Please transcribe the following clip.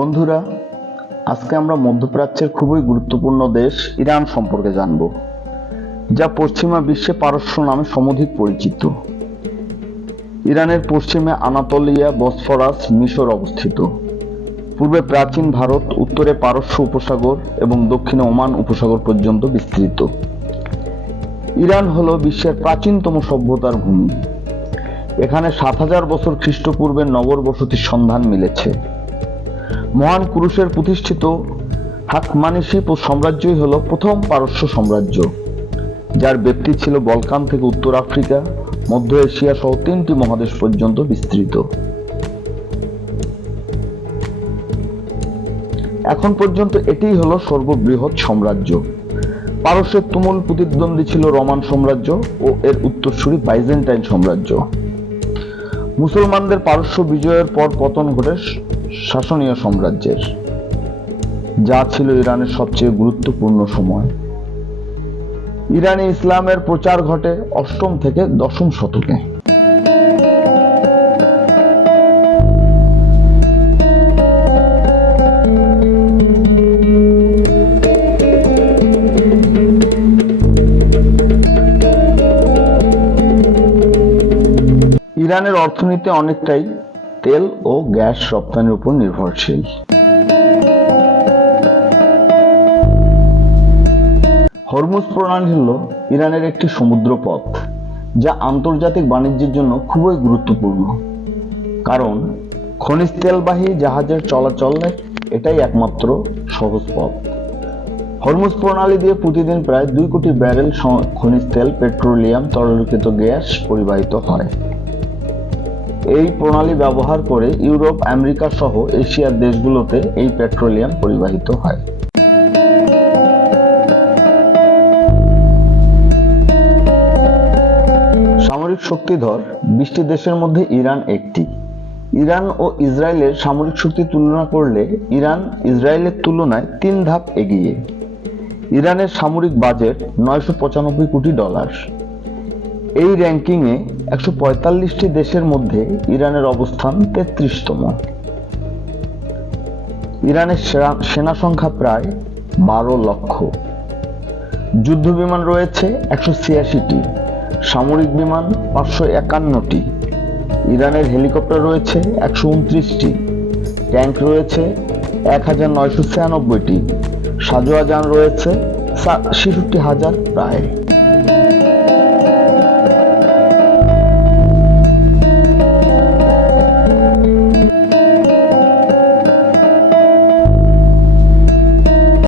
বন্ধুরা, আজকে আমরা মধ্যপ্রাচ্যের খুবই গুরুত্বপূর্ণ দেশ ইরান সম্পর্কে জানব, যা পশ্চিমা বিশ্বে পারস্য নামে সমধিক পরিচিত। ইরানের পশ্চিমে আনাতোলিয়া, বসফরাস, মিশর অবস্থিত। পূর্বে প্রাচীন ভারত, উত্তরে পারস্য উপসাগর এবং দক্ষিণে ওমান উপসাগর পর্যন্ত বিস্তৃত। ইরান হল বিশ্বের প্রাচীনতম সভ্যতার ভূমি। এখানে ৭০০০ বছর খ্রিস্টপূর্বের নগর বসতির সন্ধান মিলেছে। মহান কুরুশের প্রতিষ্ঠিত হাকমানিশি সাম্রাজ্যই হল প্রথম পারস্য সাম্রাজ্য, যার ব্যাপ্তি ছিল বলকান থেকে উত্তর আফ্রিকা, মধ্য এশিয়া সহ ৩টি মহাদেশ পর্যন্ত বিস্তৃত। এখন পর্যন্ত এটিই হল সর্ববৃহৎ সাম্রাজ্য। পারস্যের তুমুল প্রতিদ্বন্দ্বী ছিল রোমান সাম্রাজ্য ও এর উত্তরসূরি বাইজেন্টাইন সাম্রাজ্য। মুসলমানদের পারস্য বিজয়ের পর পতন ঘটে সাসনীয় সাম্রাজ্যের, যা ছিল ইরানের সবচেয়ে গুরুত্বপূর্ণ সময়। ইরানে ইসলামের প্রচার ঘটে ৮ম থেকে ১০ম শতকে। ইরানের অর্থনীতি অনেকটাই তেল ও গ্যাস রপ্তানির উপর নির্ভরশীল। হরমুজ প্রণালী হল ইরানের একটি সমুদ্র পথ, যা আন্তর্জাতিক বাণিজ্যের জন্য খুবই গুরুত্বপূর্ণ, কারণ খনিজ তেলবাহী জাহাজের চলাচলে এটাই একমাত্র সহজ পথ। হরমুজ প্রণালী দিয়ে প্রতিদিন প্রায় ২ কোটি ব্যারেল খনিজ তেল, পেট্রোলিয়াম, তরলীকৃত গ্যাস পরিবাহিত হয়। এই প্রণালী ব্যবহার করে ইউরোপ, আমেরিকা সহ এশিয়ার দেশগুলোতে এই পেট্রোলিয়াম পরিবাহিত হয়। সামরিক শক্তিধর ২০টি দেশের মধ্যে ইরান একটি। ইরান ও ইসরায়েলের সামরিক শক্তি তুলনা করলে ইরান ইসরায়েলের তুলনায় ৩ ধাপ এগিয়ে। ইরানের সামরিক বাজেট $৯৯৫ কোটি। এই র্যাঙ্কিংয়ে ১৪৫টি দেশের মধ্যে ইরানের অবস্থান ৩৩তম। ইরানের সেনা সংখ্যা প্রায় ১২ লক্ষ। যুদ্ধ বিমান রয়েছে ১৮৬টি, সামরিক বিমান ৫৫১টি। ইরানের হেলিকপ্টার রয়েছে ১২৯টি, ট্যাঙ্ক রয়েছে ১৯৯৯টি, সাজোয়া যান রয়েছে ৬৬,০০০ প্রায়।